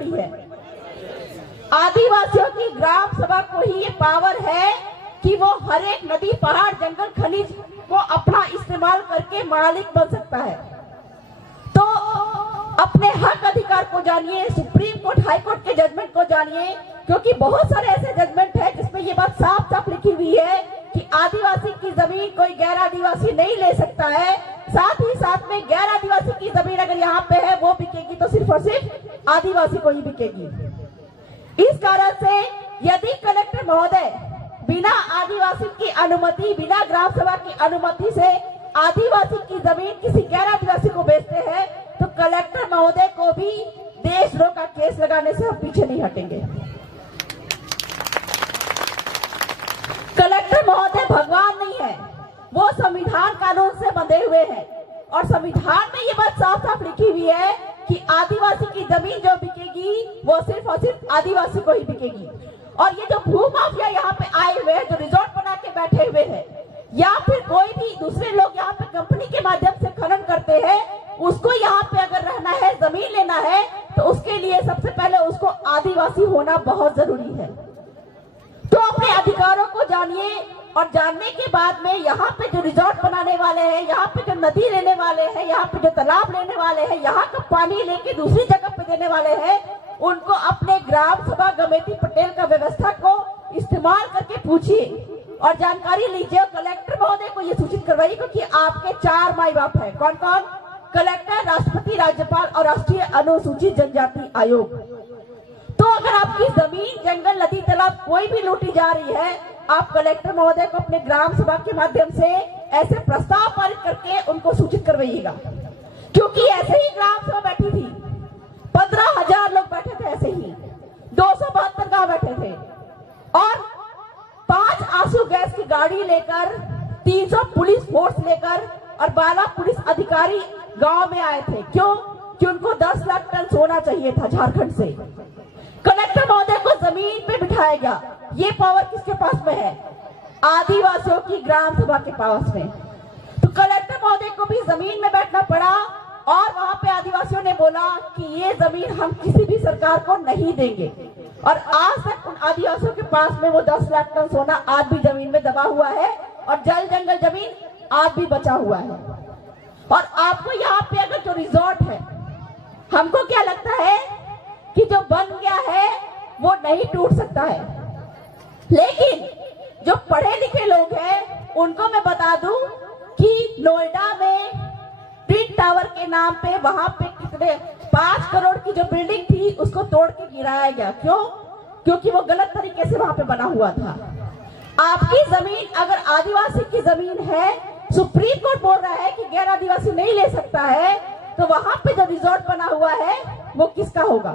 है। आदिवासियों की ग्राम सभा को ही ये पावर है कि वो हर एक नदी, पहाड़, जंगल, खनिज को अपना इस्तेमाल करके मालिक बन सकता है। तो अपने हक अधिकार को जानिए, सुप्रीम कोर्ट, हाई कोर्ट के जजमेंट को जानिए, क्योंकि बहुत सारे ऐसे जजमेंट है जिसमें ये बात साफ साफ लिखी हुई है कि आदिवासी की जमीन कोई गैर आदिवासी नहीं ले सकता है। साथ ही साथ में गैर आदिवासी की जमीन अगर यहाँ पे है वो बिकेगी तो सिर्फ और सिर्फ आदिवासी को ही बिकेगी। इस कारण से यदि कलेक्टर महोदय बिना आदिवासी की अनुमति, बिना ग्राम सभा की अनुमति से आदिवासी की जमीन किसी गैर आदिवासी को बेचते हैं तो कलेक्टर महोदय को भी देशद्रोह का केस लगाने से हम पीछे नहीं हटेंगे। कलेक्टर महोदय भगवान नहीं है, वो संविधान कानून से बंधे हुए हैं और संविधान में ये बात साफ साफ लिखी हुई है कि आदिवासी की जमीन जो बिकेगी वो सिर्फ और सिर्फ आदिवासी को ही बिकेगी। और ये जो भू माफिया यहाँ पे आए हुए हैं, जो रिजॉर्ट बना के बैठे हुए हैं, या फिर कोई भी दूसरे लोग यहाँ पे कंपनी के माध्यम से खनन करते हैं, उसको यहाँ पे अगर रहना है, जमीन लेना है, तो उसके लिए सबसे पहले उसको आदिवासी होना बहुत जरूरी है। तो अपने अधिकारों को जानिए और जानने के बाद में यहाँ पे जो रिजॉर्ट बनाने वाले हैं, यहाँ पे जो नदी लेने वाले हैं, यहाँ पे जो तालाब लेने वाले हैं, यहाँ का पानी लेके दूसरी जगह पे देने वाले हैं, उनको अपने ग्राम सभा गमेती पटेल का व्यवस्था को इस्तेमाल करके पूछिए और जानकारी लीजिए। और कलेक्टर महोदय को ये सूचित करवाइए क्योंकि आपके 4 माई बाप है। कौन कौन? कलेक्टर, राष्ट्रपति, राज्यपाल और राष्ट्रीय अनुसूचित जनजाति आयोग। तो अगर आपकी जमीन, जंगल, नदी, तालाब कोई भी लूटी जा रही है, आप कलेक्टर महोदय को अपने ग्राम सभा के माध्यम से ऐसे प्रस्ताव पारित करके उनको सूचित करवाइएगा। क्योंकि ऐसे ही ग्राम सभा बैठी थी, 15,000 लोग बैठे थे, ऐसे ही 272 गांव बैठे थे और 5 आंसू गैस की गाड़ी लेकर, 300 पुलिस फोर्स लेकर और 12 पुलिस अधिकारी गांव में आए थे। क्यों? कि उनको 10 लाख टन सोना चाहिए था झारखंड से। कलेक्टर महोदय को जमीन पे बिठाया गया। ये पावर किसके पास में है? आदिवासियों की ग्राम सभा के पास में। तो कलेक्टर महोदय को भी जमीन में बैठना पड़ा और वहां पे आदिवासियों ने बोला कि ये जमीन हम किसी भी सरकार को नहीं देंगे। और आज तक उन आदिवासियों के पास में वो 10 लाख टन सोना आज भी जमीन में दबा हुआ है और जल जंगल जमीन आज भी बचा हुआ है। और आपको यहाँ पे अगर जो रिजॉर्ट है, हमको क्या लगता है कि जो बन गया है वो नहीं टूट सकता है, लेकिन जो पढ़े लिखे लोग हैं उनको मैं बता दूं कि नोएडा में ट्विन टावर के नाम पे वहां पे कितने 5 करोड़ की जो बिल्डिंग थी उसको तोड़ के गिराया गया। क्यों? क्योंकि वो गलत तरीके से वहां पे बना हुआ था। आपकी जमीन अगर आदिवासी की जमीन है, सुप्रीम कोर्ट बोल रहा है कि गैर आदिवासी नहीं ले सकता है, तो वहां पे जो रिजॉर्ट बना हुआ है वो किसका होगा?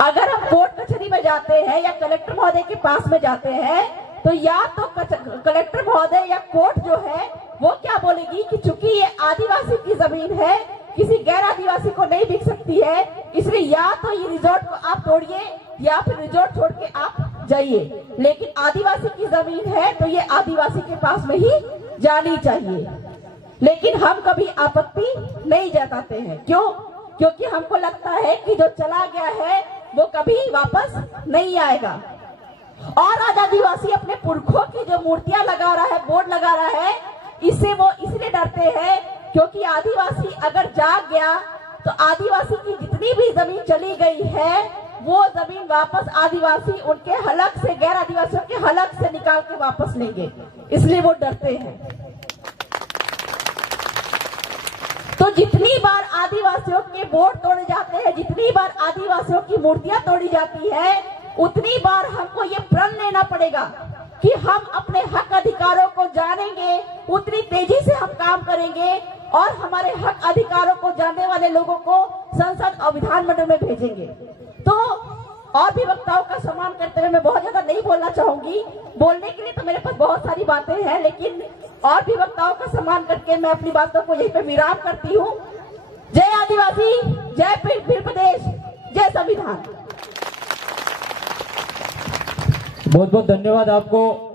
अगर हम कोर्ट कचहरी में जाते हैं या कलेक्टर महोदय के पास में जाते हैं तो या तो कलेक्टर महोदय या कोर्ट जो है वो क्या बोलेगी कि चूंकि ये आदिवासी की जमीन है, किसी गैर आदिवासी को नहीं बिक सकती है, इसलिए या तो ये रिजॉर्ट को आप तोड़िए या फिर रिजॉर्ट छोड़ के आप जाइए। लेकिन आदिवासी की जमीन है तो ये आदिवासी के पास में ही जानी चाहिए। लेकिन हम कभी आपत्ति नहीं जताते हैं। क्यों? क्योंकि हमको लगता है कि जो चला गया है वो कभी वापस नहीं आएगा। और आज आदिवासी अपने पुरखों की जो मूर्तियां लगा रहा है, बोर्ड लगा रहा है, इससे वो इसलिए डरते हैं क्योंकि आदिवासी अगर जाग गया तो आदिवासी की जितनी भी जमीन चली गई है वो जमीन वापस आदिवासी उनके हलक से, गैर आदिवासियों के हलक से निकाल के वापस लेंगे, इसलिए वो डरते हैं। तो जितनी बार आदिवासियों के बोर्ड तोड़े जाते हैं, जितनी बार आदिवासियों की मूर्तियां तोड़ी जाती है, उतनी बार हमको ये प्रण लेना पड़ेगा कि हम अपने हक अधिकारों को जानेंगे, उतनी तेजी से हम काम करेंगे और हमारे हक अधिकारों को जानने वाले लोगों को संसद और विधानमंडल में भेजेंगे। तो और भी वक्ताओं का सम्मान करते हुए मैं बहुत ज्यादा नहीं बोलना चाहूंगी। बोलने के लिए तो मेरे पास बहुत सारी बातें हैं, लेकिन और भी वक्ताओं का सम्मान करके मैं अपनी बातों को यहीं पे विराम करती हूँ। जय आदिवासी, जय भील प्रदेश, जय संविधान। बहुत बहुत धन्यवाद आपको।